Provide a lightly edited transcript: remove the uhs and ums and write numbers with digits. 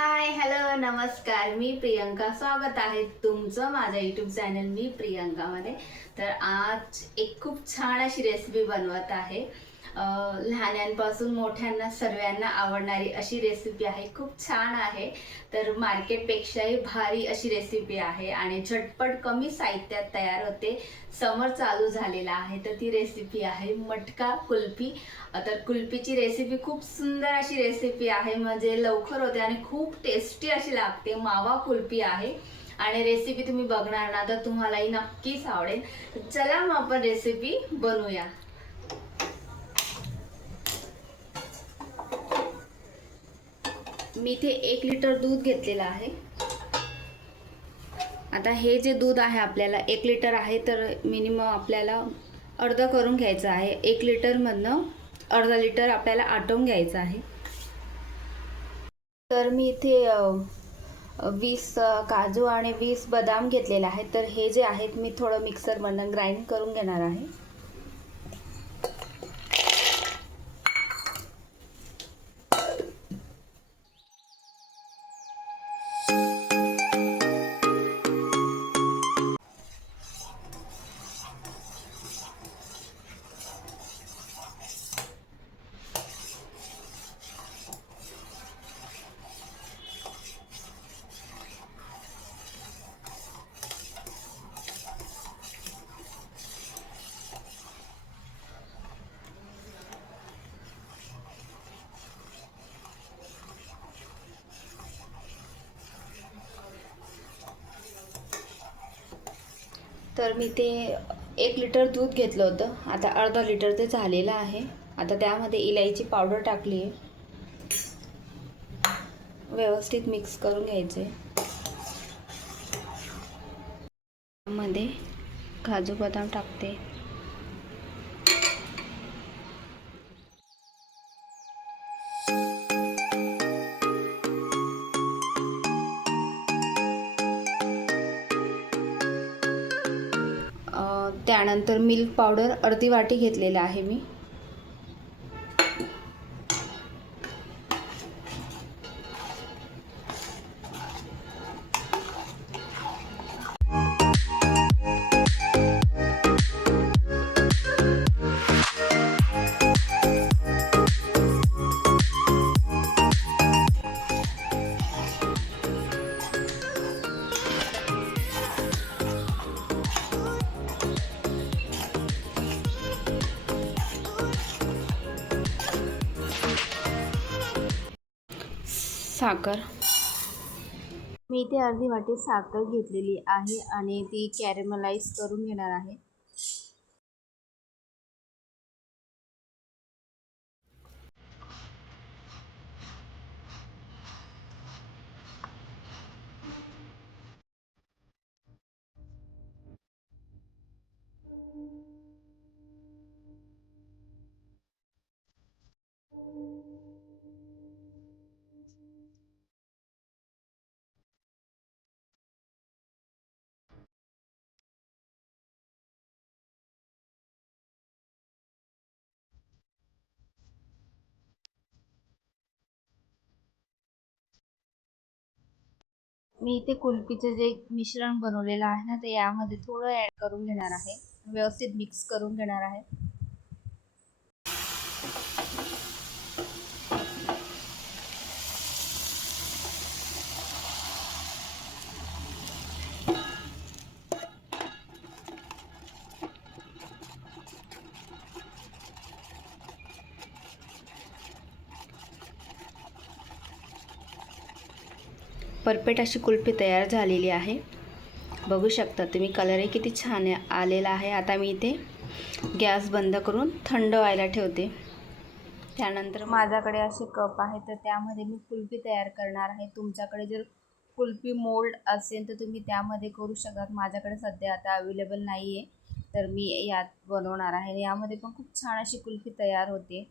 Hi hello नमस्कार. मी प्रियंका. स्वागत आहे तुमचं माझ्या यूट्यूब चॅनल मी प्रियंकामध्ये. तर आज एक खूप छान अशी रेसिपी बनवत आहे. लहानांपासून मोठ्यांना सर्वांना आवडणारी अशी रेसिपी आहे. खूप छान आहे. तर मार्केटपेक्षाही भारी अशी रेसिपी आहे आणि झटपट कमी साहित्यात तयार होते. समर चालू झालेला आहे तर ती रेसिपी आहे मटका कुल्फी. तर कुल्फीची रेसिपी खूप सुंदर अशी रेसिपी आहे, म्हणजे लवकर होते आणि खूप टेस्टी अशी लागते. मावा कुल्फी आहे आणि रेसिपी तुम्ही बघणार ना तर तुम्हालाही नक्कीच आवडेल. चला मग आपण रेसिपी बनवूया. मी इथे 1 लिटर दूध घेतलेलं आहे. आता हे जे दूध आहे आपल्याला 1 लिटर आहे तर मिनिमम आपल्याला अर्ध करून घ्यायचं आहे. 1 लिटरमधनं अर्धा लिटर आपल्याला आटवून घ्यायचं आहे. तर मी इथे 20 काजू आणि 20 बदाम घेतलेले आहेत. तर हे जे आहेत मी थोडं मिक्सरमधनं ग्राइंड करून घेणार आहे. तर मी ते 1 लिटर दूध घेतलं होतं. आता अर्धा लिटर ते झालेलं आहे. आता त्यामध्ये इलायची पावडर टाकली आहे. व्यवस्थित मिक्स करून घ्यायचे. मध्ये काजू बदाम टाकते. त्यानंतर मिल्क पावडर अर्धी वाटी घेतलेलं आहे मी. साखर मी इथे अर्धी वाटी साखर घेतलेली आहे आणि ती कॅरेमलाइज करून घेणार आहे. मी इथे कुल्फीचं जे मिश्रण बनवलेलं आहे ना ते यामध्ये थोडं ॲड करून घेणार आहे. व्यवस्थित मिक्स करून घेणार आहे. परफेक्ट अशी कुल्फी तयार झालेली आहे. बघू शकता तुम्ही, कलरही किती छान आलेला आहे. आता मी इथे गॅस बंद करून थंड व्हायला ठेवते. त्यानंतर माझ्याकडे असे कप आहे तर त्यामध्ये मी कुल्फी तयार करणार आहे. तुमच्याकडे जर कुल्फी मोल्ड असेल तर तुम्ही त्यामध्ये करू शकता. माझ्याकडे सध्या आता अवेलेबल नाही आहे तर मी यात बनवणार आहे. यामध्ये पण खूप छान अशी कुल्फी तयार होते.